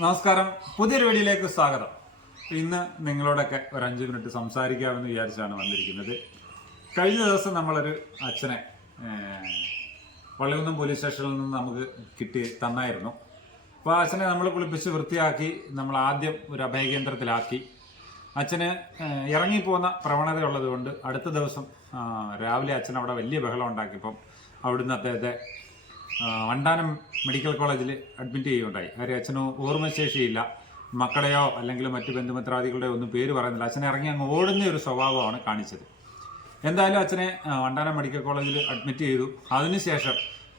നമസ്കാരം. പുതിയൊരു വീഡിയോയിലേക്ക് സ്വാഗതം. ഇന്ന് നിങ്ങളോടൊക്കെ ഒരു അഞ്ച് മിനിറ്റ് സംസാരിക്കാമെന്ന് വിചാരിച്ചാണ് വന്നിരിക്കുന്നത്. കഴിഞ്ഞ ദിവസം നമ്മളൊരു അച്ഛനെ പള്ളികുന്നം പോലീസ് സ്റ്റേഷനിൽ നിന്ന് നമുക്ക് കിട്ടി തന്നായിരുന്നു. അപ്പോൾ അച്ഛനെ നമ്മൾ കുളിപ്പിച്ച് വൃത്തിയാക്കി നമ്മൾ ആദ്യം ഒരു അഭയകേന്ദ്രത്തിലാക്കി. അച്ഛന് ഇറങ്ങിപ്പോകുന്ന പ്രവണതയുള്ളത് കൊണ്ട് അടുത്ത ദിവസം രാവിലെ അച്ഛൻ അവിടെ വലിയ ബഹളം ഉണ്ടാക്കിയപ്പം അവിടുന്ന് അദ്ദേഹത്തെ വണ്ടാനം മെഡിക്കൽ കോളേജിൽ അഡ്മിറ്റ് ചെയ്യുകയുണ്ടായി. കാര്യം അച്ഛനോ ഓർമ്മശേഷിയില്ല. മക്കളെയോ അല്ലെങ്കിൽ മറ്റു ബന്ധുമിത്രാദികളുടെയോ ഒന്നും പേര് പറയുന്നില്ല. അച്ഛനെ ഇറങ്ങി അങ്ങ് ഓടുന്ന ഒരു സ്വഭാവമാണ് കാണിച്ചത്. എന്തായാലും അച്ഛനെ വണ്ടാനം മെഡിക്കൽ കോളേജിൽ അഡ്മിറ്റ് ചെയ്തു. അതിനുശേഷം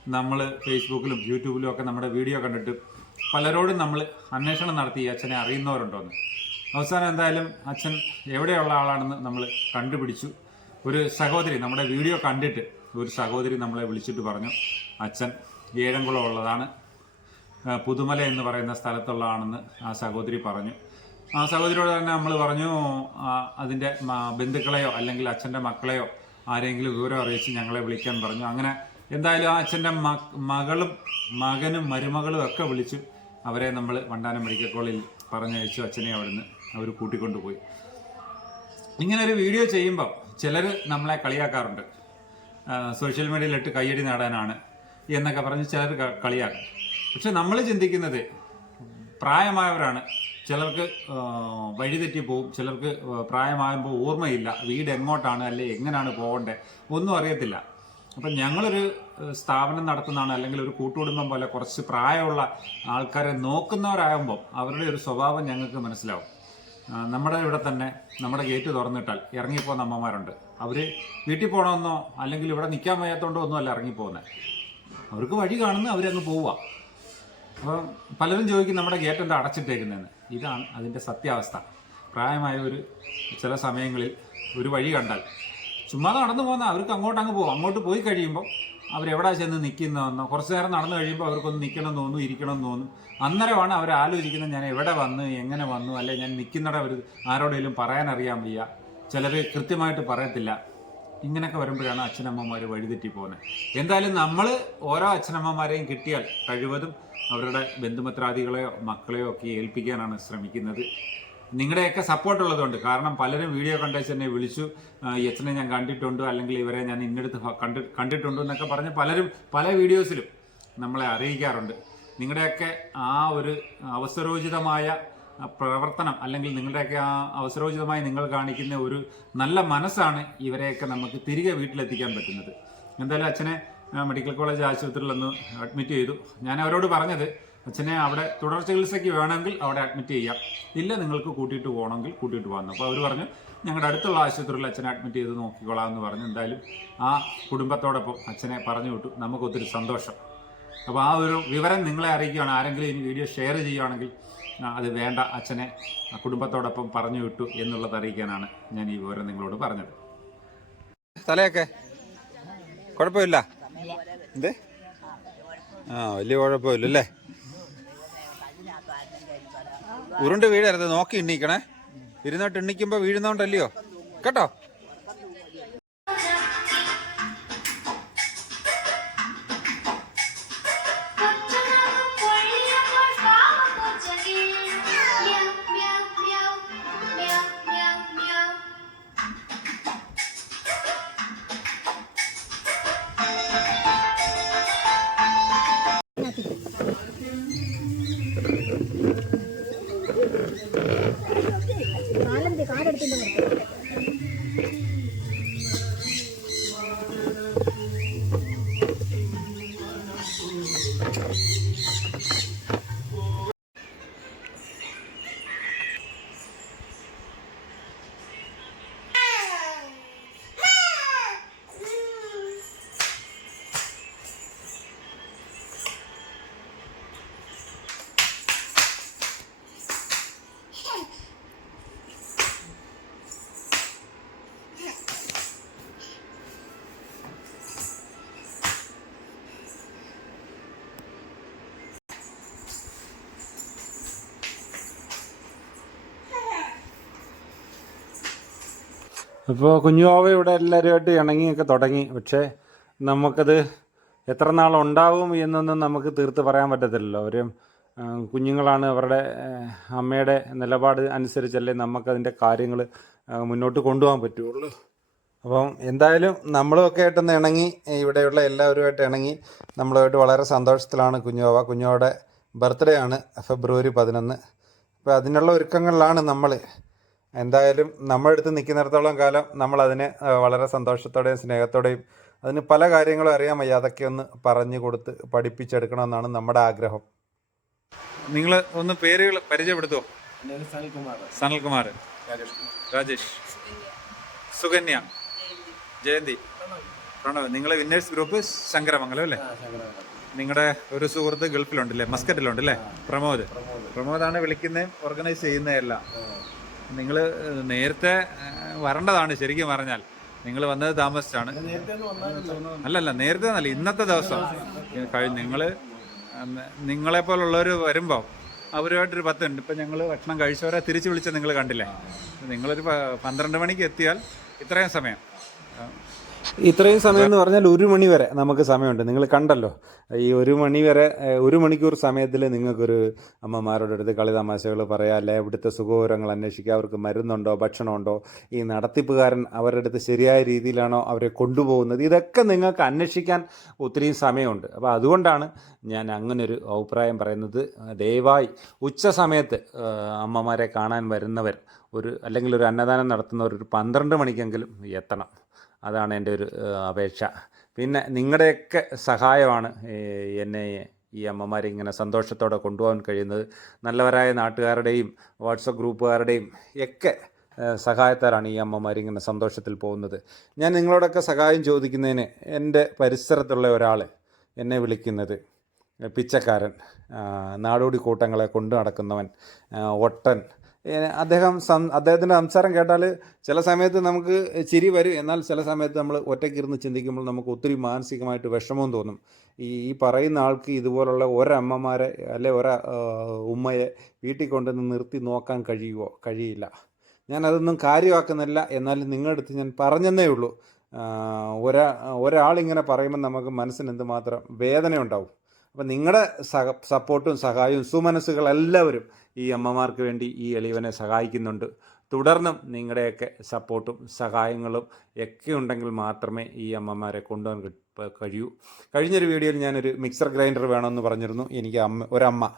നമ്മൾ ഫേസ്ബുക്കിലും യൂട്യൂബിലും ഒക്കെ നമ്മുടെ വീഡിയോ കണ്ടിട്ട് പലരോടും നമ്മൾ അന്വേഷണം നടത്തി അച്ഛനെ അറിയുന്നവരുണ്ടോ എന്ന് അവസാനം എന്തായാലും അച്ഛൻ എവിടെയുള്ള ആളാണെന്ന് നമ്മൾ കണ്ടുപിടിച്ചു. ഒരു സഹോദരി നമ്മുടെ വീഡിയോ കണ്ടിട്ട് ഒരു സഹോദരി നമ്മളെ വിളിച്ചിട്ട് പറഞ്ഞു അച്ഛൻ ഏഴംകുളം ഉള്ളതാണ് പുതുമല എന്ന് പറയുന്ന സ്ഥലത്തുള്ളതാണെന്ന് ആ സഹോദരി പറഞ്ഞു. ആ സഹോദരിയോട് തന്നെ നമ്മൾ പറഞ്ഞു അതിന്റെ ബന്ധുക്കളെയോ അല്ലെങ്കിൽ അച്ഛന്റെ മക്കളെയോ ആരെങ്കിലും വിവരം അറിയിച്ച് ഞങ്ങളെ വിളിക്കാൻ പറഞ്ഞു. അങ്ങനെ എന്തായാലും ആ അച്ഛന്റെ മകളും മകനും മരുമകളും ഒക്കെ വിളിച്ചു അവരെ നമ്മൾ വണ്ടാനം മെഡിക്കൽ കോളേജിൽ പറഞ്ഞയച്ചു അച്ഛനെ അവിടുന്ന് അവർ കൂട്ടിക്കൊണ്ടുപോയി. ഇങ്ങനെ ഒരു വീഡിയോ ചെയ്യുമ്പോൾ ചിലർ നമ്മളെ കളിയാക്കാറുണ്ട്. സോഷ്യൽ മീഡിയയിലിട്ട് കയ്യടി നേടാനാണ്. എന്നൊക്കെ പറഞ്ഞ് ചിലർ കളിയാക്കും. പക്ഷെ നമ്മൾ ചിന്തിക്കുന്നത് പ്രായമായവരാണ്. ചിലർക്ക് വഴിതെറ്റി പോകും ചിലർക്ക് പ്രായമാകുമ്പോൾ ഓർമ്മയില്ല. വീട് എങ്ങോട്ടാണ് അല്ലെ എങ്ങനെയാണ് പോകേണ്ടത് ഒന്നും അറിയത്തില്ല. അപ്പം ഞങ്ങളൊരു സ്ഥാപനം നടത്തുന്നതാണ് അല്ലെങ്കിൽ ഒരു കൂട്ടുകുടുംബം പോലെ കുറച്ച് പ്രായമുള്ള ആൾക്കാരെ നോക്കുന്നവരാകുമ്പോൾ അവരുടെ ഒരു സ്വഭാവം ഞങ്ങൾക്ക് മനസ്സിലാവും. നമ്മുടെ ഇവിടെ തന്നെ നമ്മുടെ ഗേറ്റ് തുറന്നിട്ടാൽ ഇറങ്ങിപ്പോകുന്ന അമ്മമാരുണ്ട്. അവർ വീട്ടിൽ പോകണമെന്നോ അല്ലെങ്കിൽ ഇവിടെ നിൽക്കാൻ വയ്യാത്തതുകൊണ്ടോ ഒന്നും അല്ല ഇറങ്ങിപ്പോകുന്നത് അവർക്ക് വഴി കാണുന്നു അവരങ്ങ് പോവുക. അപ്പോൾ പലരും ചോദിക്കും നമ്മുടെ ഗേറ്റ് എന്താ അടച്ചിട്ടേക്കുന്നതെന്ന് ഇതാണ് അതിന്റെ സത്യാവസ്ഥ. പ്രായമായ ഒരു ചില സമയങ്ങളിൽ ഒരു വഴി കണ്ടാൽ. ചുമ്മാ നടന്നു പോകുന്ന അവർക്ക് അങ്ങോട്ട് അങ്ങ് പോകും അങ്ങോട്ട് പോയി കഴിയുമ്പോൾ അവരെവിടാ ചെന്ന് നിൽക്കുന്നതെന്നോ കുറച്ച് നേരം നടന്നു കഴിയുമ്പോൾ അവർക്കൊന്ന് നിൽക്കണം തോന്നും ഇരിക്കണം തോന്നും. അന്നേരമാണ് അവർ ആലോചിക്കുന്നത് ഞാൻ എവിടെ വന്നു എങ്ങനെ വന്നു? അല്ലെ ഞാൻ നിൽക്കുന്നിടം അവർ ആരോടെങ്കിലും പറയാനറിയാൻ വയ്യ. ചിലർ കൃത്യമായിട്ട് പറയത്തില്ല. ഇങ്ങനെയൊക്കെ വരുമ്പോഴാണ് അച്ഛനമ്മമാർ വഴിതെറ്റി പോകുന്നത് എന്തായാലും നമ്മൾ ഓരോ അച്ഛനമ്മമാരെയും കിട്ടിയാൽ കഴിവതും അവരുടെ ബന്ധുമിത്രാദികളെയോ മക്കളെയോ ഒക്കെ ഏൽപ്പിക്കാനാണ് ശ്രമിക്കുന്നത്. നിങ്ങളുടെയൊക്കെ സപ്പോർട്ട് ഉള്ളതുകൊണ്ട്. കാരണം പലരും വീഡിയോ കണ്ടേച്ച് എന്നെ വിളിച്ചു അച്ഛനെ ഞാൻ കണ്ടിട്ടുണ്ട് അല്ലെങ്കിൽ ഇവരെ ഞാൻ ഇന്നടുത്ത് കണ്ടി കണ്ടിട്ടുണ്ട് എന്നൊക്കെ പറഞ്ഞ് പലരും പല വീഡിയോസിലും നമ്മളെ അറിയിക്കാറുണ്ട്. നിങ്ങളുടെയൊക്കെ ആ ഒരു അവസരോചിതമായ പ്രവർത്തനം അല്ലെങ്കിൽ നിങ്ങളുടെയൊക്കെ ആ അവസരോചിതമായി നിങ്ങൾ കാണിക്കുന്ന ഒരു നല്ല മനസ്സാണ് ഇവരെയൊക്കെ നമുക്ക് തിരികെ വീട്ടിലെത്തിക്കാൻ പറ്റുന്നത്. എന്തായാലും അച്ഛനെ മെഡിക്കൽ കോളേജ് ആശുപത്രിയിൽ ഒന്ന് അഡ്മിറ്റ് ചെയ്തു. ഞാൻ അവരോട് പറഞ്ഞത് അച്ഛനെ അവിടെ തുടർ ചികിത്സയ്ക്ക് വേണമെങ്കിൽ അവിടെ അഡ്മിറ്റ് ചെയ്യാം. ഇല്ല നിങ്ങൾക്ക് കൂട്ടിയിട്ട് പോകണമെങ്കിൽ കൂട്ടിയിട്ട് പോകുന്നു അപ്പോൾ അവർ പറഞ്ഞു ഞങ്ങളുടെ അടുത്തുള്ള ആശുപത്രിയിൽ അച്ഛനെ അഡ്മിറ്റ് ചെയ്ത് നോക്കിക്കോളാം എന്ന് പറഞ്ഞു. എന്തായാലും ആ കുടുംബത്തോടൊപ്പം അച്ഛനെ പറഞ്ഞു വിട്ടു. നമുക്കൊത്തിരി സന്തോഷം. അപ്പോൾ ആ ഒരു വിവരം നിങ്ങളെ അറിയിക്കുകയാണ്. ആരെങ്കിലും ഈ വീഡിയോ ഷെയർ ചെയ്യുകയാണെങ്കിൽ അത് വേണ്ട അച്ഛനെ കുടുംബത്തോടൊപ്പം പറഞ്ഞു വിട്ടു എന്നുള്ളത് അറിയിക്കാനാണ് ഞാൻ ഈ വിവരം നിങ്ങളോട് പറഞ്ഞത്. തലയൊക്കെ? കുഴപ്പമില്ല? എന്ത്? ആ വലിയ കുഴപ്പമില്ല അല്ലേ ഉരുണ്ട് വീഴരുത് നോക്കി എണ്ണീക്കണേ. ഇരുന്നോട്ട് എണ്ണിക്കുമ്പോ വീഴുന്നോണ്ടല്ലയോ? കേട്ടോ? ഇപ്പോൾ കുഞ്ഞുവാവ ഇവിടെ എല്ലാവരുമായിട്ട് ഇണങ്ങിയൊക്കെ തുടങ്ങി. പക്ഷേ നമുക്കത് എത്ര നാൾ ഉണ്ടാവും എന്നൊന്നും നമുക്ക് തീർത്ത് പറയാൻ പറ്റത്തില്ലല്ലോ. ഒരു കുഞ്ഞുങ്ങളാണ് അവരുടെ അമ്മയുടെ നിലപാട് അനുസരിച്ചല്ലേ നമുക്കതിന്റെ കാര്യങ്ങൾ മുന്നോട്ട് കൊണ്ടുപോകാൻ പറ്റുള്ളൂ. അപ്പം എന്തായാലും നമ്മളുമൊക്കെ ആയിട്ടൊന്ന് ഇണങ്ങി ഇവിടെയുള്ള എല്ലാവരുമായിട്ട് ഇണങ്ങി നമ്മളുമായിട്ട് വളരെ സന്തോഷത്തിലാണ് കുഞ്ഞുവാവ. കുഞ്ഞുവാടെ ബർത്ത്ഡേ ആണ് ഫെബ്രുവരി പതിനൊന്ന്. അപ്പോൾ അതിനുള്ള ഒരുക്കങ്ങളിലാണ് നമ്മൾ എന്തായാലും നമ്മളെടുത്ത് നിൽക്കുന്നിടത്തോളം കാലം നമ്മളതിനെ വളരെ സന്തോഷത്തോടെയും സ്നേഹത്തോടെയും അതിന് പല കാര്യങ്ങളും അറിയാൻ വയ്യ. അതൊക്കെ ഒന്ന് പറഞ്ഞു കൊടുത്ത് പഠിപ്പിച്ചെടുക്കണമെന്നാണ് നമ്മുടെ ആഗ്രഹം. നിങ്ങൾ ഒന്ന് പേരുകൾ പരിചയപ്പെടുത്തുമോ സനൽകുമാർ. രാജേഷ്. സുകന്യ. ജയന്തി. പ്രണവ്. നിങ്ങളെ വിന്നേഴ്സ് ഗ്രൂപ്പ് ശങ്കരമംഗലം അല്ലേ? നിങ്ങളുടെ ഒരു സുഹൃത്ത് ഗൾഫിലുണ്ടല്ലേ? മസ്കറ്റിലുണ്ടല്ലേ? പ്രമോദ്. പ്രമോദാണ് വിളിക്കുന്നതും ഓർഗനൈസ് ചെയ്യുന്നതെല്ലാം നിങ്ങൾ നേരത്തെ വരേണ്ടതാണ് ശരിക്കും പറഞ്ഞാൽ. നിങ്ങൾ വന്നത് താമസിച്ചാണ്. അല്ലല്ല നേരത്തെ എന്നല്ല ഇന്നത്തെ ദിവസം. കഴിഞ്ഞ് നിങ്ങൾ നിങ്ങളെപ്പോലുള്ളവർ വരുമ്പോൾ അവരുമായിട്ടൊരു പത്ത് ഉണ്ട് ഇപ്പം ഞങ്ങൾ ഭക്ഷണം കഴിച്ചവരെ തിരിച്ചു വിളിച്ച നിങ്ങൾ കണ്ടില്ലേ? നിങ്ങളൊരു പന്ത്രണ്ട് മണിക്ക് എത്തിയാൽ ഇത്രയും സമയം. ഇത്രയും സമയം എന്ന് പറഞ്ഞാൽ ഒരു മണി വരെ നമുക്ക് സമയമുണ്ട്. നിങ്ങൾ കണ്ടല്ലോ. ഈ ഒരു മണി വരെ ഒരു മണിക്കൂർ സമയത്തിൽ നിങ്ങൾക്കൊരു അമ്മമാരുടെ അടുത്ത് കളി തമാശകൾ പറയാം അല്ലെ ഇവിടുത്തെ സുഖവിവരങ്ങൾ അന്വേഷിക്കുക അവർക്ക് മരുന്നുണ്ടോ ഭക്ഷണമുണ്ടോ ഈ നടത്തിപ്പുകാരൻ അവരുടെ അടുത്ത് ശരിയായ രീതിയിലാണോ അവരെ കൊണ്ടുപോകുന്നത്? ഇതൊക്കെ നിങ്ങൾക്ക് അന്വേഷിക്കാൻ ഒത്തിരി സമയമുണ്ട്. അപ്പോൾ അതുകൊണ്ടാണ് ഞാൻ അങ്ങനൊരു അഭിപ്രായം പറയുന്നത്. ദയവായി ഉച്ച സമയത്ത് അമ്മമാരെ കാണാൻ വരുന്നവർ ഒരു അല്ലെങ്കിൽ ഒരു അന്നദാനം നടത്തുന്നവർ ഒരു പന്ത്രണ്ട് മണിക്കെങ്കിലും എത്തണം. അതാണ് എന്റെ ഒരു അപേക്ഷ. പിന്നെ നിങ്ങളുടെയൊക്കെ സഹായമാണ് എന്നെ ഈ അമ്മമാരെ ഇങ്ങനെ സന്തോഷത്തോടെ കൊണ്ടുപോകാൻ കഴിയുന്നത്. നല്ലവരായ നാട്ടുകാരുടെയും വാട്സപ്പ് ഗ്രൂപ്പുകാരുടെയും ഒക്കെ സഹായത്താരാണ് ഈ അമ്മമാർ ഇങ്ങനെ സന്തോഷത്തിൽ പോകുന്നത്. ഞാൻ നിങ്ങളോടൊക്കെ സഹായം ചോദിക്കുന്നതിന് എന്റെ പരിസരത്തുള്ള ഒരാൾ എന്നെ വിളിക്കുന്നത് പിച്ചക്കാരൻ നാടോടി കൂട്ടങ്ങളെ കൊണ്ടു നടക്കുന്നവൻ ഒട്ടൻ അദ്ദേഹം സം അദ്ദേഹത്തിന്റെ സംസാരം കേട്ടാൽ ചില സമയത്ത് നമുക്ക് ചിരി വരും. എന്നാൽ ചില സമയത്ത് നമ്മൾ ഒറ്റയ്ക്കിരുന്ന് ചിന്തിക്കുമ്പോൾ നമുക്ക് ഒത്തിരി മാനസികമായിട്ട് വിഷമവും തോന്നും. ഈ ഈ പറയുന്ന ആൾക്ക് ഇതുപോലുള്ള ഒരമ്മമാരെ അല്ലെ ഒര ഉമ്മയെ വീട്ടിൽ കൊണ്ടുവന്ന് നിർത്തി നോക്കാൻ കഴിയുമോ കഴിയില്ല. ഞാനതൊന്നും കാര്യമാക്കുന്നില്ല. എന്നാലും നിങ്ങളുടെ അടുത്ത് ഞാൻ പറഞ്ഞെന്നേ ഉള്ളൂ. ഒരാ ഒരാളിങ്ങനെ പറയുമ്പോൾ നമുക്ക് മനസ്സിന് എന്തുമാത്രം വേദന ഉണ്ടാവും അപ്പം നിങ്ങളുടെ സഹ സപ്പോർട്ടും സഹായവും സുമനസ്സുകളെല്ലാവരും ഈ അമ്മമാർക്ക് വേണ്ടി ഈ എളിയവനെ സഹായിക്കുന്നുണ്ട്. തുടർന്നും നിങ്ങളുടെയൊക്കെ സപ്പോർട്ടും സഹായങ്ങളും ഒക്കെ ഉണ്ടെങ്കിൽ മാത്രമേ ഈ അമ്മമാരെ കൊണ്ടുപോകാൻ കഴി- കഴിയൂ. കഴിഞ്ഞൊരു വീഡിയോയിൽ ഞാനൊരു മിക്സർ ഗ്രൈൻഡർ വേണമെന്ന് പറഞ്ഞിരുന്നു. എനിക്ക് അമ്മ ഒരമ്മ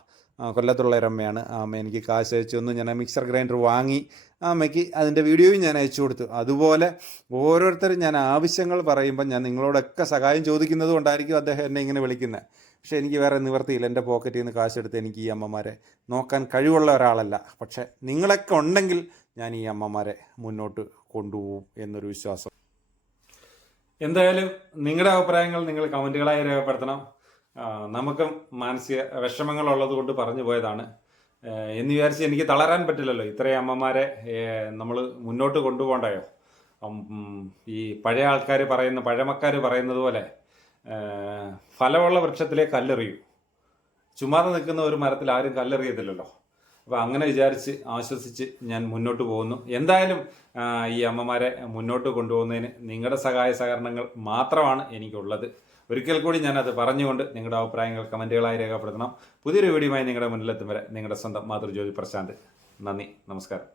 കൊല്ലത്തുള്ള ഒരമ്മയാണ്. അമ്മ എനിക്ക് കാശ് അയച്ചു തന്നു. ഞാൻ മിക്സർ ഗ്രൈൻഡർ വാങ്ങി അമ്മയ്ക്ക് അതിന്റെ വീഡിയോയും ഞാൻ അയച്ചു കൊടുത്തു. അതുപോലെ ഓരോരുത്തരും ഞാൻ ആവശ്യങ്ങൾ പറയുമ്പോൾ ഞാൻ നിങ്ങളോടൊക്കെ സഹായം ചോദിക്കുന്നത് കൊണ്ടായിരിക്കും അദ്ദേഹം എന്നെ ഇങ്ങനെ വിളിക്കുന്നത് പക്ഷേ എനിക്ക് വേറെ നിവർത്തിയില്ല എന്റെ പോക്കറ്റിൽ നിന്ന് കാശെടുത്ത് എനിക്ക് ഈ അമ്മമാരെ നോക്കാൻ കഴിവുള്ള ഒരാളല്ല. പക്ഷേ നിങ്ങളൊക്കെ ഉണ്ടെങ്കിൽ ഞാൻ ഈ അമ്മമാരെ മുന്നോട്ട് കൊണ്ടുപോകും എന്നൊരു വിശ്വാസം. എന്തായാലും നിങ്ങളുടെ അഭിപ്രായങ്ങൾ നിങ്ങൾ കമന്റുകളായി രേഖപ്പെടുത്തണം. നമുക്കും മാനസിക വിഷമങ്ങളുള്ളത് കൊണ്ട് പറഞ്ഞു പോയതാണ്. എന്ന് വിചാരിച്ച് എനിക്ക് തളരാൻ പറ്റില്ലല്ലോ. ഇത്രയും അമ്മമാരെ നമ്മൾ മുന്നോട്ട് കൊണ്ടുപോകണ്ടായോ? ഈ പഴയ ആൾക്കാർ പറയുന്ന പഴമക്കാർ പറയുന്നത് പോലെ ഫലമുള്ള വൃക്ഷത്തിലെ കല്ലെറിയൂ. ചുമ്മാതെ നിൽക്കുന്ന ഒരു മരത്തിൽ ആരും കല്ലെറിയത്തില്ലല്ലോ. അപ്പോൾ അങ്ങനെ വിചാരിച്ച് ആശ്വസിച്ച് ഞാൻ മുന്നോട്ട് പോകുന്നു. എന്തായാലും ഈ അമ്മമാരെ മുന്നോട്ട് കൊണ്ടുപോകുന്നതിന് നിങ്ങളുടെ സഹായ സഹകരണങ്ങൾ മാത്രമാണ് എനിക്കുള്ളത്. ഒരിക്കൽ കൂടി ഞാനത് പറഞ്ഞുകൊണ്ട് നിങ്ങളുടെ അഭിപ്രായങ്ങൾ കമന്റുകളായി രേഖപ്പെടുത്തണം. പുതിയൊരു വീഡിയോയുമായി നിങ്ങളുടെ മുന്നിലെത്തും വരെ നിങ്ങളുടെ സ്വന്തം മാതൃജ്യോതി പ്രശാന്ത്. നന്ദി. നമസ്കാരം.